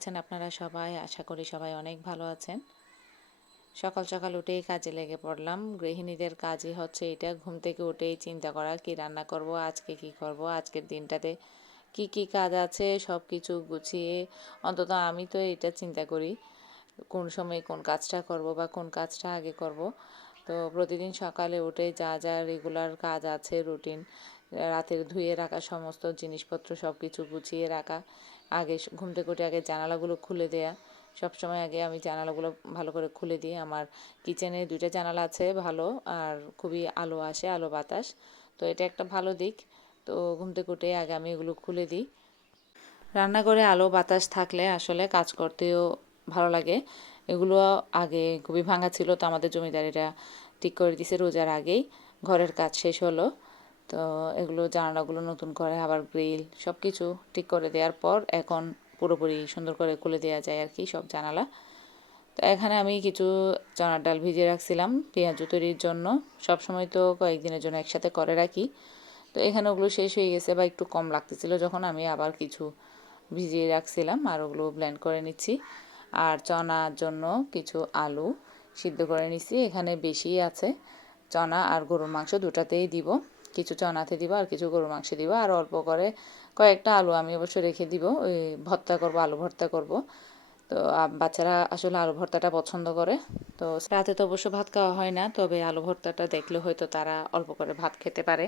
আছেন আপনারা সবাই? আশা করি সবাই অনেক ভালো আছেন। সকাল সকাল উঠেই কাজে লেগে পড়লাম। গৃহিণীদের কাজই হচ্ছে এটা, ঘুম থেকে উঠেই চিন্তা করা কি রান্না করব, আজকে কি করব, আজকের দিনটাতে কি কি কাজ আছে সব কিছু গুছিয়ে, অন্তত আমি তো এটা চিন্তা করি কোন সময় কোন কাজটা করব বা কোন কাজটা আগে করব। তো প্রতিদিন সকালে উঠে যা যা রেগুলার কাজ আছে রুটিন, রাতের ধুয়ে রাখা সমস্ত জিনিসপত্র সব কিছু গুছিয়ে রাখা, আগে ঘুম থেকে উঠে আগে জানালাগুলো খুলে দেয়া, সবসময় আগে আমি জানালাগুলো ভালো করে খুলে দিই। আমার কিচেনে দুইটা জানালা আছে ভালো, আর খুবই আলো আসে, আলো বাতাস, তো এটা একটা ভালো দিক। তো ঘুম থেকে উঠে আগে আমি এগুলো খুলে দিই। রান্নাঘরে আলো বাতাস থাকলে আসলে কাজ করতেও ভালো লাগে। এগুলো আগে খুবই ভাঙা ছিল, তো আমাদের জমিদারেরা ঠিক করে দিছে রোজার আগেই ঘরের কাজ শেষ হলো। তো এগুলো জানালাগুলো নতুন করে আবার গ্রিল সব কিছু ঠিক করে দেওয়ার পর এখন পুরোপুরি সুন্দর করে খুলে দেওয়া যায় আর কি সব জানালা। তো এখানে আমি কিছু চনার ডাল ভিজিয়ে রাখছিলাম পেঁয়াজু তৈরির জন্য। সব সময় তো কয়েকদিনের জন্য একসাথে করে রাখি। তো এখানে ওগুলো শেষ হয়ে গেছে বা একটু কম লাগতেছিল যখন আমি আবার কিছু ভিজিয়ে রাখছিলাম আর ওগুলো ব্লেন্ড করে নিচ্ছি। আর চনার জন্য কিছু আলু সিদ্ধ করে নিচ্ছি, এখানে বেশি আছে। চনা আর গরুর মাংস দুটাতেই দিব, কিছু চনাতে দিব আর কিছু গরুর মাংসে দিব, আর অল্প করে কয়েকটা আলু আমি অবশ্য রেখে দিব, ওই ভর্তা করব, আলু ভর্তা করব। তো বাচ্চারা আসলে আলু ভর্তাটা পছন্দ করে। তো রাতে তো অবশ্য ভাত খাওয়া হয় না, তবে আলু ভর্তাটা দেখলে হয়তো তারা অল্প করে ভাত খেতে পারে,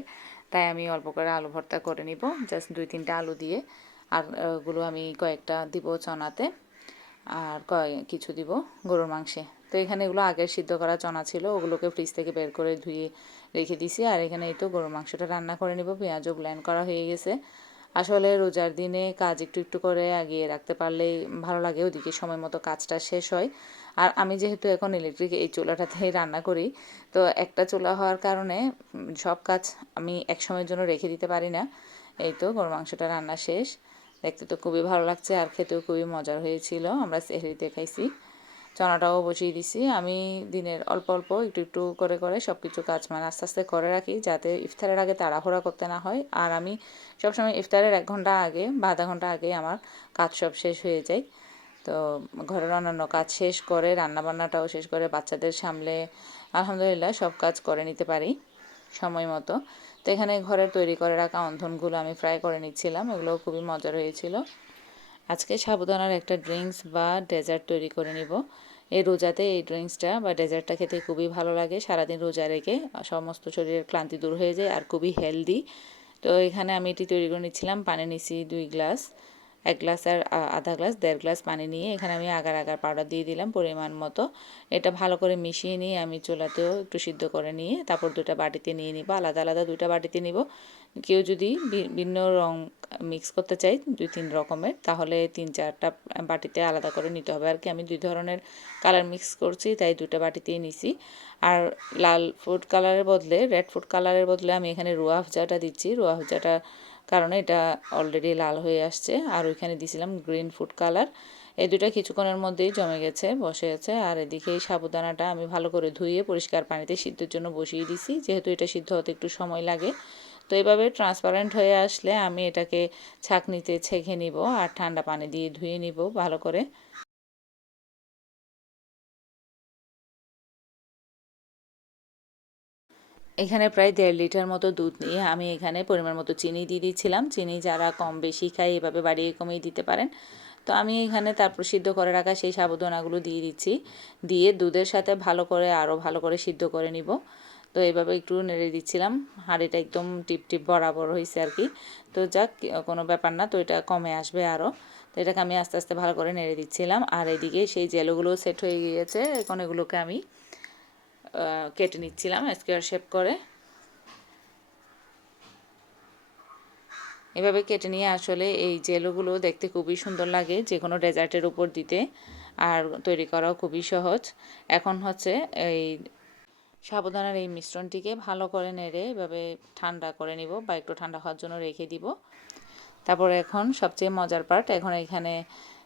তাই আমি অল্প করে আলু ভর্তা করে নিব জাস্ট 2-3টা আলু দিয়ে। আর ওগুলো আমি কয়েকটা দিব চনাতে, আর কিছু দিব গরুর মাংসে। তো এখানে এগুলো আগের সিদ্ধ করা চনা ছিল, ওগুলোকে ফ্রিজ থেকে বের করে ধুয়ে রেখে দিছি। আর এখানে এই তো গরুর মাংসটা রান্না করে নিব, পেঁয়াজও ব্লেন্ড করা হয়ে গেছে। আসলে রোজার দিনে কাজ একটু একটু করে আগিয়ে রাখতে পারলেই ভালো লাগে, ওদিকে সময় মতো কাজটা শেষ হয়। আর আমি যেহেতু এখন ইলেকট্রিক এই চুলাটাতেই রান্না করি, তো একটা চুলা হওয়ার কারণে সব কাজ আমি এক সময়ের জন্য রেখে দিতে পারি না। এই তো গরুর মাংসটা রান্না শেষ, দেখতে তো খুবই ভালো লাগছে আর খেতেও খুবই মজার হয়েছিল। আমরা সেহরিতে খাইছি। চনাটাও বসিয়ে দিছি। আমি দিনের অল্প অল্প একটু একটু করে করে সব কিছু কাজ মানে আস্তে আস্তে করে রাখি, যাতে ইফতারের আগে তাড়াহুড়া করতে না হয়। আর আমি সবসময় ইফতারের 1 ঘন্টা আগে বা আধা ঘন্টা আগে আমার কাজ সব শেষ হয়ে যায়। তো ঘরের অন্যান্য কাজ শেষ করে রান্নাবান্নাটাও শেষ করে বাচ্চাদের সামলে আলহামদুলিল্লাহ সব কাজ করে নিতে পারি সময় মতো। তো এখানে ঘরের তৈরি করে রাখা অন্ধনগুলো আমি ফ্রাই করে নিচ্ছিলাম, এগুলো খুবই মজার হয়েছিল। আজকে সাবুদানার একটা ড্রিঙ্কস বা ডেজার্ট তৈরি করে নিব। এই রোজাতে এই ড্রিঙ্কসটা বা ডেজার্টটা খেতে খুবই ভালো লাগে, সারাদিন রোজা রেখে সমস্ত শরীরের ক্লান্তি দূর হয়ে যায় আর খুবই হেলদি। তো এখানে আমি এটি তৈরি করে নিচ্ছিলাম। পানি নিচ্ছি 2 গ্লাস, 1 গ্লাস আর আধা গ্লাস, 1.5 গ্লাস পানি নিয়ে এখানে আমি আগার আগার পাউডার দিয়ে দিলাম পরিমাণ মতো। এটা ভালো করে মিশিয়ে নিয়ে আমি চুলাতেও একটু সিদ্ধ করে নিয়ে তারপর 2টা বাটিতে নিয়ে নিব, আলাদা আলাদা 2টা বাটিতে নিব। কেউ যদি ভিন্ন রং মিক্স করতে চাই 2-3 রকমের, তাহলে 3-4টা বাটিতে আলাদা করে নিতে হবে আর কি। আমি 2 ধরনের কালার মিক্স করছি, তাই 2টা বাটিতেই নিছি। আর লাল ফুড কালারের বদলে, রেড ফুড কালারের বদলে আমি এখানে রুয়া আফজাটা দিচ্ছি। রুয়া আফজাটা কারণে এটা অলরেডি লাল হয়ে আসছে। আর ওইখানে দিয়েছিলাম গ্রিন ফুড কালার। এই দুটো কিছুক্ষণের মধ্যেই জমে গেছে, বসে আছে। আর এদিকে এই সাবুদানাটা আমি ভালো করে ধুয়ে পরিষ্কার পানিতে সিদ্ধের জন্য বসিয়ে দিছি, যেহেতু এটা সিদ্ধ হতে একটু সময় লাগে। তো এভাবে ট্রান্সপারেন্ট হয়ে আসলে আমি এটাকে ছাঁকনিতে ছেঁকে নিব আর ঠান্ডা পানি দিয়ে ধুয়ে নিব ভালো করে। এখানে প্রায় 1.5 লিটার মতো দুধ নিয়ে আমি এখানে পরিমাণ মতো চিনি দিয়ে দিচ্ছিলাম। চিনি যারা কম বেশি খায় এভাবে বাড়িয়ে কমিয়ে দিতে পারেন। তো আমি এখানে তারপর সিদ্ধ করে রাখা সেই সাবুদানাগুলো দিয়ে দিচ্ছি, দিয়ে দুধের সাথে ভালো করে আরও ভালো করে সিদ্ধ করে নিব। তো এইভাবে একটু নেড়ে দিচ্ছিলাম, হাঁড়িটা একদম টিপ টিপ বরাবর হয়েছে আর কি। তো যাক, কোনো ব্যাপার না, তো এটা কমে আসবে আরও। তো এটাকে আমি আস্তে আস্তে ভালো করে নেড়ে দিচ্ছিলাম। আর এদিকে সেই জেলোগুলো সেট হয়ে গিয়েছে, এখন এগুলোকে আমি কেটে নিচ্ছিলাম স্কোয়ার শেপ করে। এভাবে কেটে নিয়ে আসলে এই জেলোগুলো দেখতে খুবই সুন্দর লাগে যে কোনো ডেজার্টের উপর দিতে, আর তৈরি করাও খুবই সহজ। এখন হচ্ছে এই সাবুদানার এই মিশ্রণটিকে ভালো করে নেড়ে এভাবে ঠান্ডা করে নিব বা একটু ঠান্ডা হওয়ার জন্য রেখে দিব। তারপর এখন সবচেয়ে মজার পার্ট, এখন এখানে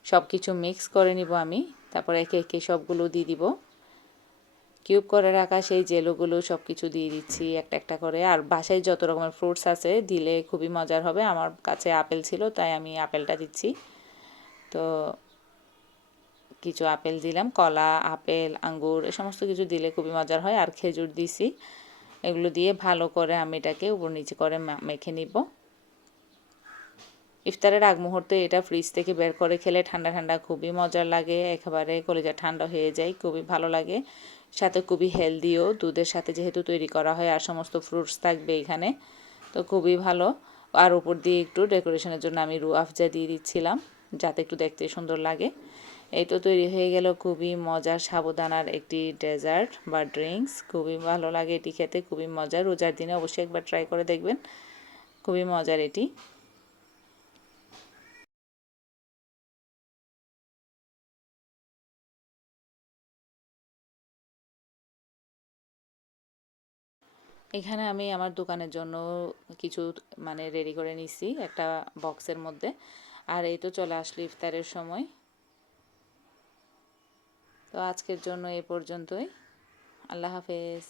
সব কিছু মিক্স করে নিব আমি। তারপর একে একে সবগুলো দিয়ে দিব। কিউব করে রাখা সেই জেলোগুলো সব কিছু দিয়ে দিচ্ছি একটা একটা করে। আর বাসায় যত রকমের ফ্রুটস আছে দিলে খুবই মজার হবে। আমার কাছে আপেল ছিল তাই আমি আপেলটা দিচ্ছি। তো কিছু আপেল দিলাম, কলা, আপেল, আঙ্গুর এ সমস্ত কিছু দিলে খুবই মজার হয়। আর খেজুর দিছি। এগুলো দিয়ে ভালো করে আমি এটাকে উপর নিচে করে মেখে নিব। ইফতারের আগ মুহূর্তে এটা ফ্রিজ থেকে বের করে খেলে ঠান্ডা ঠান্ডা খুবই মজার লাগে, একেবারে কলিজা ঠান্ডা হয়ে যায়, খুবই ভালো লাগে। সাথে খুবই হেলদিও, দুধের সাথে যেহেতু তৈরি করা হয় আর সমস্ত ফ্রুটস থাকবে এখানে, তো খুবই ভালো। আর উপর দিয়ে একটু ডেকোরেশনের জন্য আমি রুহ আফজা দিয়ে দিচ্ছিলাম যাতে একটু দেখতে সুন্দর লাগে। এই তো তৈরি হয়ে গেল খুবই মজার সাবুদানার একটি ডেজার্ট বা ড্রিঙ্কস। খুবই ভালো লাগে এটি খেতে, খুবই মজার। রোজার দিনে অবশ্যই একবার ট্রাই করে দেখবেন, খুবই মজার এটি। এখানে আমি আমার দোকানের জন্য কিছু মানে রেডি করে নিছি একটা বক্সের মধ্যে। আর এই তো চলে আসলো ইফতারের সময়। তো আজকের জন্য এ পর্যন্তই। আল্লাহ হাফেজ।